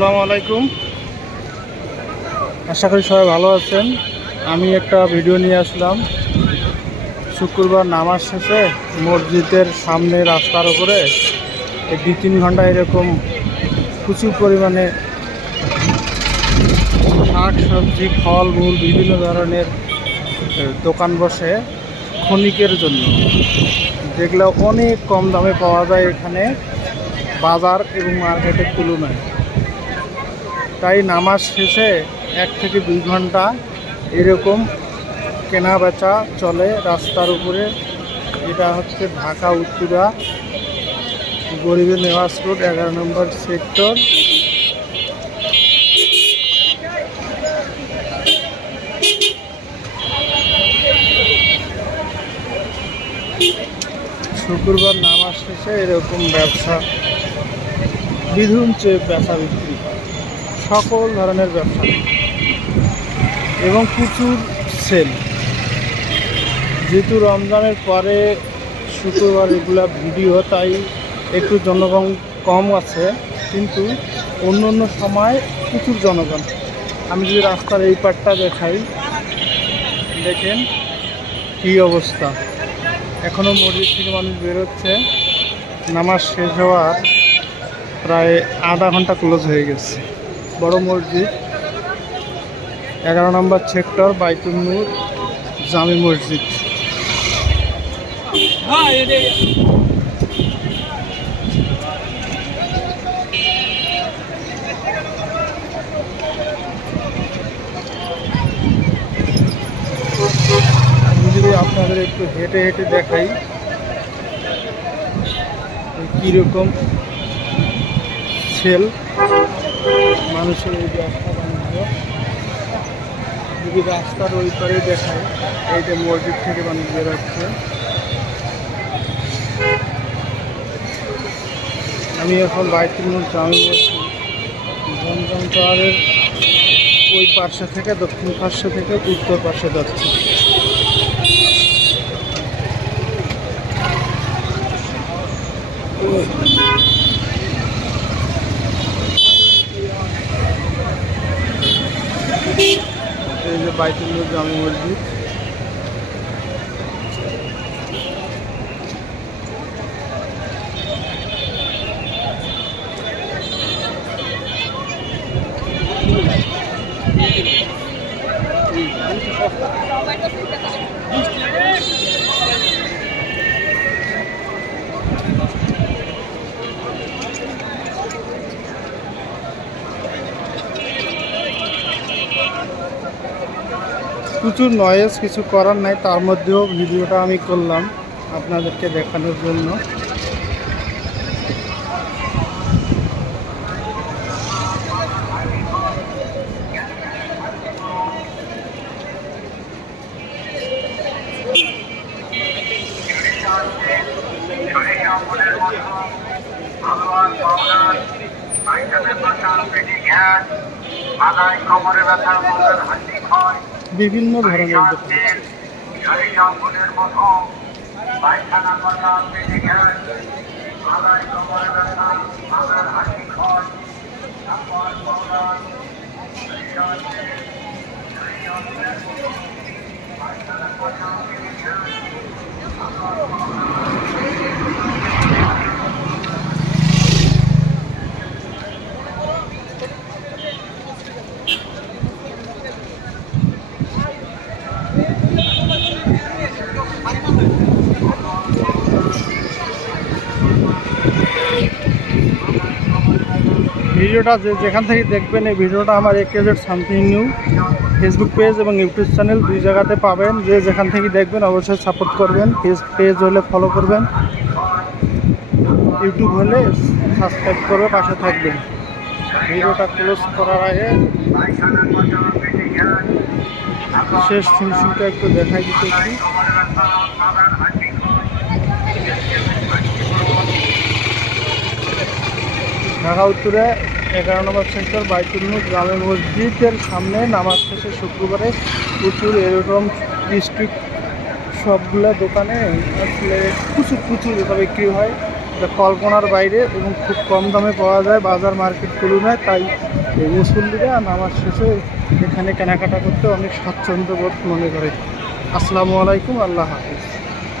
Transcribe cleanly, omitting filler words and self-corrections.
আসসালামু আলাইকুম। আশা করি সবাই ভালো আছেন। আমি একটা ভিডিও নিয়ে আসলাম। শুক্রবার নামাজ শেষে মসজিদের সামনে রাস্তার উপরে 2-3 ঘন্টা এরকম প্রচুর পরিমাণে শাক সবজি ফল মূল বিভিন্ন ধরনের দোকান বসে ক্ষণিকের জন্য, যেগুলো অনেক কম দামে পাওয়া যায় এখানে বাজার এবং মার্কেটের তুলনায়। তাই নামাজ শেষে 1 থেকে 2 ঘন্টা এরকম কেনা বেচা চলে রাস্তার উপরে। এটা হচ্ছে ঢাকা উত্তরা গরিবের নেওয়াজ রোড 11 নম্বর সেক্টর। শুক্রবার নামাজ শেষে এরকম ব্যবসা বিধুম চেয়ে বেচা বিক্রি, সকল ধরনের ব্যবসা এবং প্রচুর সেল। যেহেতু রমজানের পরে শুক্রবার এগুলা ভিডিও, তাই একটু জনগণ কম আছে, কিন্তু অন্য অন্য সময় প্রচুর জনগণ। আমি যদি রাস্তার এই পাটটা দেখাই, দেখেন কী অবস্থা। এখনও মসজিদ থেকে মানুষ বেরোচ্ছে। নামাজ শেষ হওয়ার প্রায় আধা ঘন্টা ক্লোজ হয়ে গেছে। বড় মসজিদ 11 নম্বর সেক্টর বাইতুল নূর জামি মসজিদ। আমি যদি আপনাদের একটু হেঁটে হেঁটে দেখাই কীরকম সেল মানুষের এই ব্যবসা বাণিজ্য। যদি রাস্তার ওই পারে দেখায়, এইটা মসজিদ থেকে মানুষ বেরোচ্ছে। আমি এখন বাইতুল নূর জামি মসজিদ জমজম টাওয়ারের ওই পার্শ্ব থেকে দক্ষিণ পার্শ্ব থেকে উত্তর পার্শ্বে যাচ্ছি। এই যে বাইতুল নূর জামি মসজিদ। প্রচুর নয়েজ, কিছু করার নাই, তার মধ্যেও ভিডিওটা আমি করলাম আপনাদেরকে দেখানোর জন্য। বিভিন্ন ধরনের ভিডিওটা যেখান থেকে দেখবেন, এই ভিডিওটা আমার AK something new Facebook page এবং ইউটিউব চ্যানেল 2 জায়গাতে পাবেন। যে যেখান থেকে দেখবেন অবশ্যই সাপোর্ট করবেন। পেজ হলে ফলো করবেন, ইউটিউব হলে সাবস্ক্রাইব করে পাশে থাকবেন। ভিডিওটা ক্লোজ করার আগে শেষ ফিনিশিংটা একটু দেখাই দিতেছি। ঢাকা উত্তরে 11 নম্বর সেক্টর বাইতুল নূর জামে মসজিদের সামনে নামাজ শেষে শুক্রবারে প্রচুর এরকম স্ট্রিট সবগুলো দোকানে আসলে প্রচুর এটা বিক্রি হয়। এটা কল্পনার বাইরে এবং খুব কম দামে পাওয়া যায় বাজার মার্কেট তুলনায়। তাই এই মুসল্লিরা নামাজ শেষে এখানে কেনাকাটা করতে অনেক স্বাচ্ছন্দ্য বোধ মনে করে। আসসালামু আলাইকুম, আল্লাহ হাফিজ।